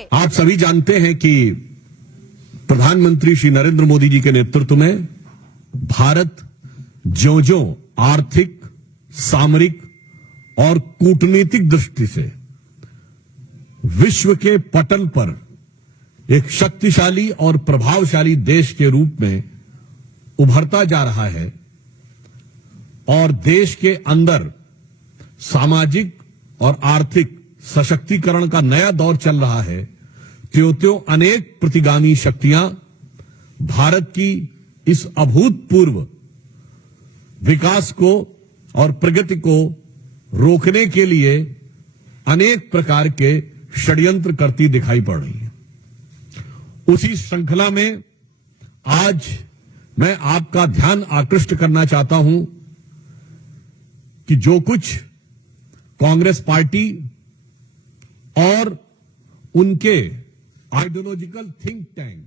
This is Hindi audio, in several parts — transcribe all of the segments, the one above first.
आप सभी जानते हैं कि प्रधानमंत्री श्री नरेंद्र मोदी जी के नेतृत्व में भारत ज्यों-ज्यों आर्थिक, सामरिक और कूटनीतिक दृष्टि से विश्व के पटल पर एक शक्तिशाली और प्रभावशाली देश के रूप में उभरता जा रहा है और देश के अंदर सामाजिक और आर्थिक सशक्तिकरण का नया दौर चल रहा है, त्यों-त्यों अनेक प्रतिगामी शक्तियां भारत की इस अभूतपूर्व विकास को और प्रगति को रोकने के लिए अनेक प्रकार के षड्यंत्र करती दिखाई पड़ रही है। उसी श्रृंखला में आज मैं आपका ध्यान आकृष्ट करना चाहता हूं कि जो कुछ कांग्रेस पार्टी और उनके आइडियोलॉजिकल थिंक टैंक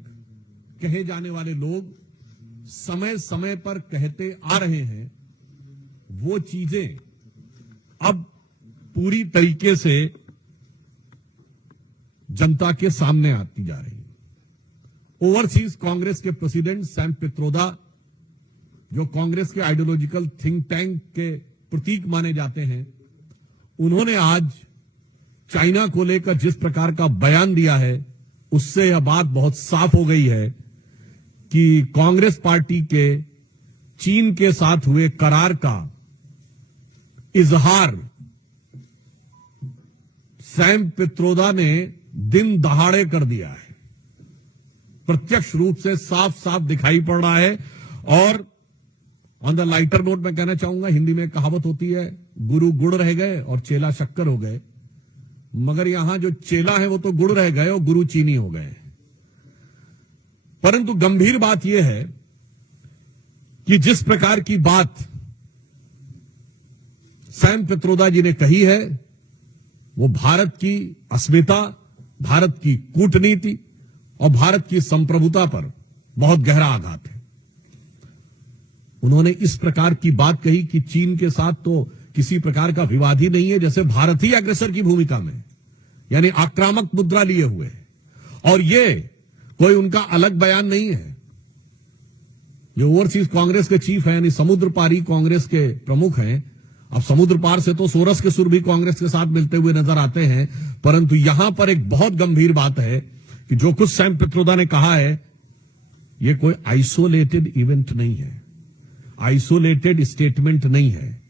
कहे जाने वाले लोग समय समय पर कहते आ रहे हैं, वो चीजें अब पूरी तरीके से जनता के सामने आती जा रही है। ओवरसीज कांग्रेस के प्रेसिडेंट सैम पित्रोदा, जो कांग्रेस के आइडियोलॉजिकल थिंक टैंक के प्रतीक माने जाते हैं, उन्होंने आज चाइना को लेकर जिस प्रकार का बयान दिया है, उससे यह बात बहुत साफ हो गई है कि कांग्रेस पार्टी के चीन के साथ हुए करार का इजहार सैम पित्रोदा ने दिन दहाड़े कर दिया है। प्रत्यक्ष रूप से साफ साफ दिखाई पड़ रहा है। और ऑन द लाइटर नोट मैं कहना चाहूंगा, हिंदी में कहावत होती है, गुरु गुड़ रह गए और चेला शक्कर हो गए, मगर यहां जो चेला है वो तो गुड़ रह गए और गुरु चीनी हो गए। परंतु गंभीर बात यह है कि जिस प्रकार की बात सैम पित्रोदा जी ने कही है, वो भारत की अस्मिता, भारत की कूटनीति और भारत की संप्रभुता पर बहुत गहरा आघात है। उन्होंने इस प्रकार की बात कही कि चीन के साथ तो किसी प्रकार का विवाद ही नहीं है, जैसे भारत ही अग्रसर की भूमिका में, यानी आक्रामक मुद्रा लिए हुए, और ये कोई उनका अलग बयान नहीं है। ये ओवरसीज कांग्रेस के चीफ हैं, यानी समुद्र पारी कांग्रेस के प्रमुख हैं। अब समुद्र पार से तो सोरस के सुर भी कांग्रेस के साथ मिलते हुए नजर आते हैं, परंतु यहां पर एक बहुत गंभीर बात है कि जो कुछ सैम पित्रोदा ने कहा है, यह कोई आइसोलेटेड इवेंट नहीं है, आइसोलेटेड स्टेटमेंट नहीं है।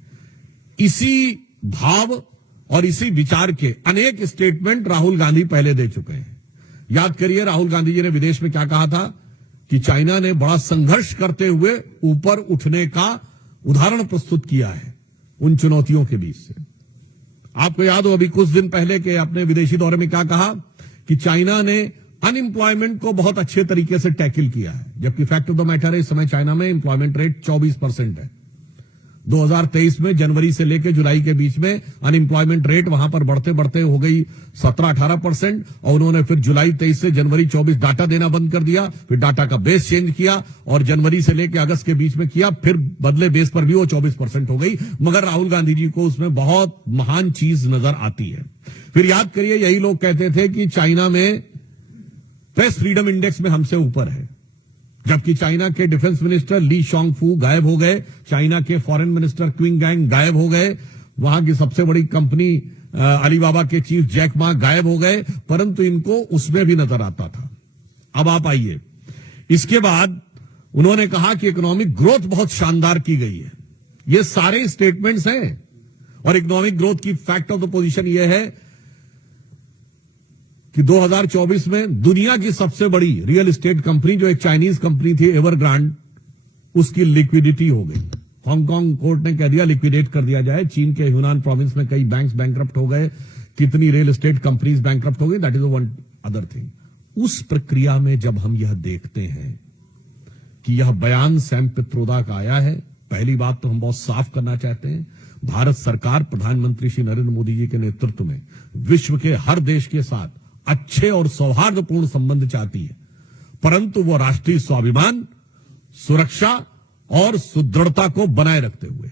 इसी भाव और इसी विचार के अनेक स्टेटमेंट राहुल गांधी पहले दे चुके हैं। याद करिए, राहुल गांधी जी ने विदेश में क्या कहा था कि चाइना ने बड़ा संघर्ष करते हुए ऊपर उठने का उदाहरण प्रस्तुत किया है उन चुनौतियों के बीच से। आपको याद हो, अभी कुछ दिन पहले के अपने विदेशी दौरे में क्या कहा कि चाइना ने अनएम्प्लॉयमेंट को बहुत अच्छे तरीके से टैकल किया है, जबकि फैक्ट ऑफ द मैटर है इस समय चाइना में एम्प्लॉयमेंट रेट 24% है। 2023 में जनवरी से लेकर जुलाई के बीच में अनएम्प्लॉयमेंट रेट वहां पर बढ़ते बढ़ते हो गई 17-18%, और उन्होंने फिर जुलाई 23 से जनवरी 24 डाटा देना बंद कर दिया, फिर डाटा का बेस चेंज किया और जनवरी से लेकर अगस्त के बीच में किया, फिर बदले बेस पर भी वो 24% हो गई। मगर राहुल गांधी जी को उसमें बहुत महान चीज नजर आती है। फिर याद करिए, यही लोग कहते थे कि चाइना में प्रेस फ्रीडम इंडेक्स में हमसे ऊपर है, जबकि चाइना के डिफेंस मिनिस्टर ली शॉन्गफू गायब हो गए, चाइना के फॉरेन मिनिस्टर क्विंग गैंग गायब हो गए, वहां की सबसे बड़ी कंपनी अलीबाबा के चीफ जैक मा गायब हो गए, परंतु इनको उसमें भी नजर आता था। अब आप आइए, इसके बाद उन्होंने कहा कि इकोनॉमिक ग्रोथ बहुत शानदार की गई है। ये सारे स्टेटमेंट्स हैं, और इकोनॉमिक ग्रोथ की फैक्ट ऑफ द पोजीशन यह है कि 2024 में दुनिया की सबसे बड़ी रियल एस्टेट कंपनी, जो एक चाइनीज कंपनी थी एवरग्रांड, उसकी लिक्विडिटी हो गई। हांगकांग कोर्ट ने कह दिया लिक्विडेट कर दिया जाए। चीन के ह्यूनान प्रोविंस में कई बैंक्स बैंकरप्ट हो गए, कितनी रियल एस्टेट कंपनीज बैंकरप्ट हो गई, that is one other thing. उस प्रक्रिया में जब हम यह देखते हैं कि यह बयान सैम पित्रोदा का आया है, पहली बात तो हम बहुत साफ करना चाहते हैं, भारत सरकार प्रधानमंत्री श्री नरेंद्र मोदी जी के नेतृत्व में विश्व के हर देश के साथ अच्छे और सौहार्दपूर्ण संबंध चाहती है, परंतु वो राष्ट्रीय स्वाभिमान, सुरक्षा और सुदृढ़ता को बनाए रखते हुए।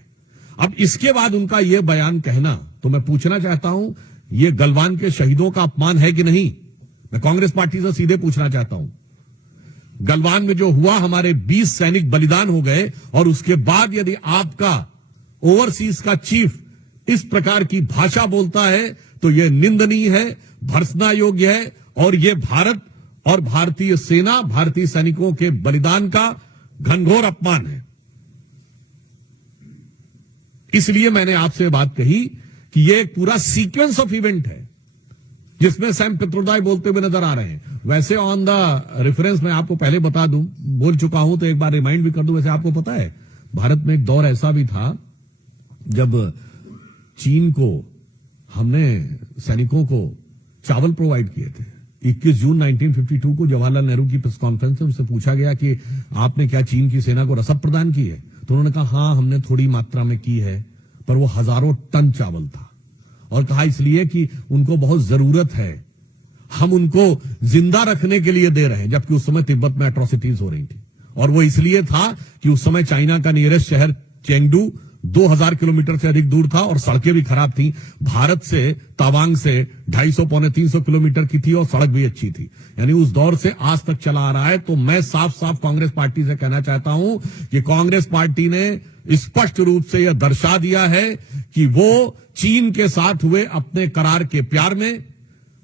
अब इसके बाद उनका यह बयान कहना, तो मैं पूछना चाहता हूं, यह गलवान के शहीदों का अपमान है कि नहीं? मैं कांग्रेस पार्टी से सीधे पूछना चाहता हूं, गलवान में जो हुआ, हमारे 20 सैनिक बलिदान हो गए, और उसके बाद यदि आपका ओवरसीज का चीफ इस प्रकार की भाषा बोलता है तो यह निंदनीय है, भर्त्सना योग्य है, और यह भारत और भारतीय सेना, भारतीय सैनिकों के बलिदान का घनघोर अपमान है। इसलिए मैंने आपसे बात कही कि यह एक पूरा सीक्वेंस ऑफ इवेंट है जिसमें सैम पित्रोदा बोलते हुए नजर आ रहे हैं। वैसे ऑन द रेफरेंस मैं आपको पहले बता दूं, बोल चुका हूं तो एक बार रिमाइंड भी कर दूं। वैसे आपको पता है, भारत में एक दौर ऐसा भी था जब चीन को हमने सैनिकों को चावल प्रोवाइड किए थे। 21 जून 1952 को जवाहरलाल नेहरू की प्रेस कॉन्फ्रेंस में उनसे पूछा गया कि आपने क्या चीन की सेना को रसद प्रदान की है, तो उन्होंने कहा हां हमने थोड़ी मात्रा में की है, पर वो हजारों टन चावल था, और कहा इसलिए कि उनको बहुत जरूरत है, हम उनको जिंदा रखने के लिए दे रहे हैं। जबकि उस समय तिब्बत में एट्रोसिटीज हो रही थी, और वो इसलिए था कि उस समय चाइना का नियरेस्ट शहर चेंगडू 2000 किलोमीटर से अधिक दूर था और सड़कें भी खराब थी। भारत से तवांग से 250 पौने 300 किलोमीटर की थी और सड़क भी अच्छी थी। यानी उस दौर से आज तक चला आ रहा है। तो मैं साफ साफ कांग्रेस पार्टी से कहना चाहता हूं कि कांग्रेस पार्टी ने स्पष्ट रूप से यह दर्शा दिया है कि वो चीन के साथ हुए अपने करार के प्यार में,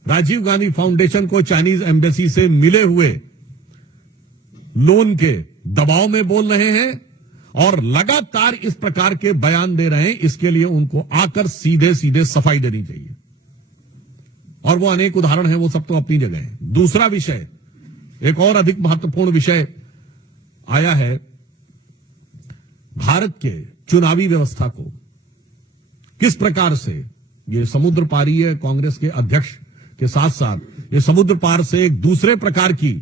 राजीव गांधी फाउंडेशन को चाइनीज एम्बेसी से मिले हुए लोन के दबाव में बोल रहे हैं, और लगातार इस प्रकार के बयान दे रहे हैं। इसके लिए उनको आकर सीधे सीधे सफाई देनी चाहिए, और वो अनेक उदाहरण हैं, वो सब तो अपनी जगह है। दूसरा विषय, एक और अधिक महत्वपूर्ण विषय आया है, भारत के चुनावी व्यवस्था को किस प्रकार से ये समुद्र पारीय कांग्रेस के अध्यक्ष के साथ साथ ये समुद्र पार से एक दूसरे प्रकार की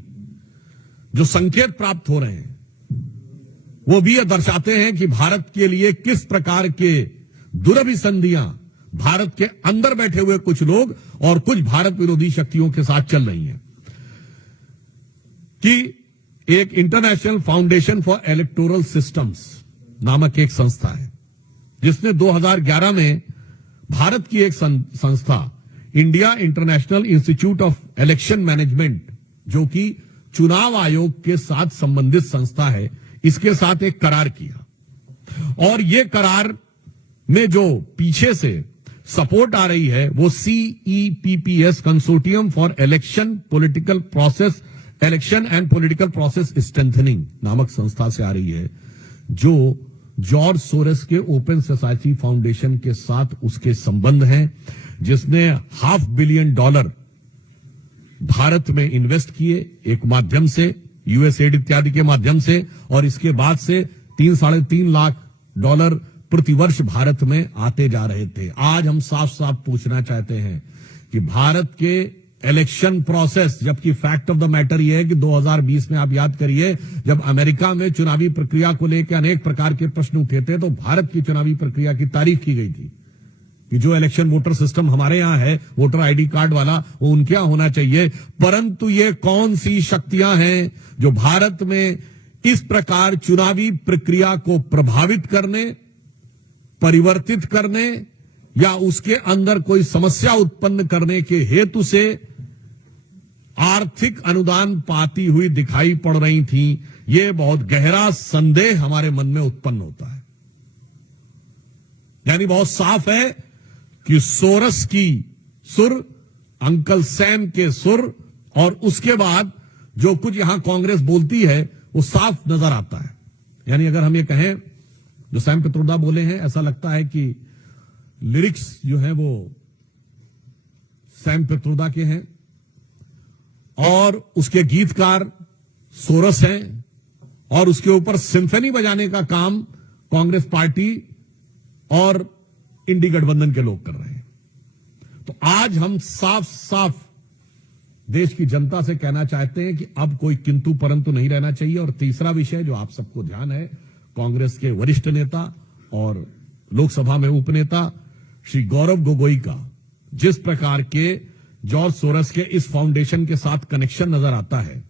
जो संकेत प्राप्त हो रहे हैं, वो भी यह दर्शाते हैं कि भारत के लिए किस प्रकार के दुरभिसंधियां भारत के अंदर बैठे हुए कुछ लोग और कुछ भारत विरोधी शक्तियों के साथ चल रही हैं। कि एक international foundation for electoral systems नामक एक संस्था है, जिसने 2011 में भारत की एक संस्था India international institute of election management, जो कि चुनाव आयोग के साथ संबंधित संस्था है, इसके साथ एक करार किया। और यह करार में जो पीछे से सपोर्ट आ रही है वो CEPPS consortium for election political process, election and political process strengthening नामक संस्था से आ रही है, जो जॉर्ज सोरेस के ओपन सोसाइटी फाउंडेशन के साथ उसके संबंध हैं, जिसने $500 मिलियन भारत में इन्वेस्ट किए एक माध्यम से, यूएसएड इत्यादि के माध्यम से, और इसके बाद से 3-3.5 लाख डॉलर प्रतिवर्ष भारत में आते जा रहे थे। आज हम साफ साफ पूछना चाहते हैं कि भारत के इलेक्शन प्रोसेस, जबकि फैक्ट ऑफ द मैटर यह है कि 2020 में आप याद करिए, जब अमेरिका में चुनावी प्रक्रिया को लेकर अनेक प्रकार के प्रश्न उठे थे, तो भारत की चुनावी प्रक्रिया की तारीफ की गई थी कि जो इलेक्शन वोटर सिस्टम हमारे यहां है, वोटर आईडी कार्ड वाला, वो उनके यहां होना चाहिए। परंतु ये कौन सी शक्तियां हैं जो भारत में इस प्रकार चुनावी प्रक्रिया को प्रभावित करने, परिवर्तित करने या उसके अंदर कोई समस्या उत्पन्न करने के हेतु से आर्थिक अनुदान पाती हुई दिखाई पड़ रही थी? ये बहुत गहरा संदेह हमारे मन में उत्पन्न होता है। यानी बहुत साफ है कि सोरस की सुर, अंकल सैम के सुर, और उसके बाद जो कुछ यहां कांग्रेस बोलती है वो साफ नजर आता है। यानी अगर हम ये कहें, जो सैम पित्रोदा बोले हैं, ऐसा लगता है कि लिरिक्स जो है वो सैम पित्रोदा के हैं और उसके गीतकार सोरस हैं, और उसके ऊपर सिम्फनी बजाने का काम कांग्रेस पार्टी और इंडी गठबंधन के लोग कर रहे हैं। तो आज हम साफ साफ देश की जनता से कहना चाहते हैं कि अब कोई किंतु परंतु नहीं रहना चाहिए। और तीसरा विषय जो आप सबको ध्यान है, कांग्रेस के वरिष्ठ नेता और लोकसभा में उपनेता श्री गौरव गोगोई का जिस प्रकार के जॉर्ज सोरस के इस फाउंडेशन के साथ कनेक्शन नजर आता है,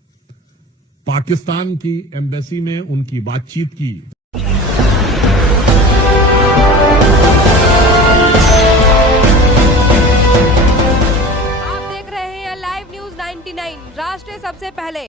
पाकिस्तान की एम्बेसी में उनकी बातचीत की। आप देख रहे हैं लाइव न्यूज 99। टीवी 9 राष्ट्र सबसे पहले।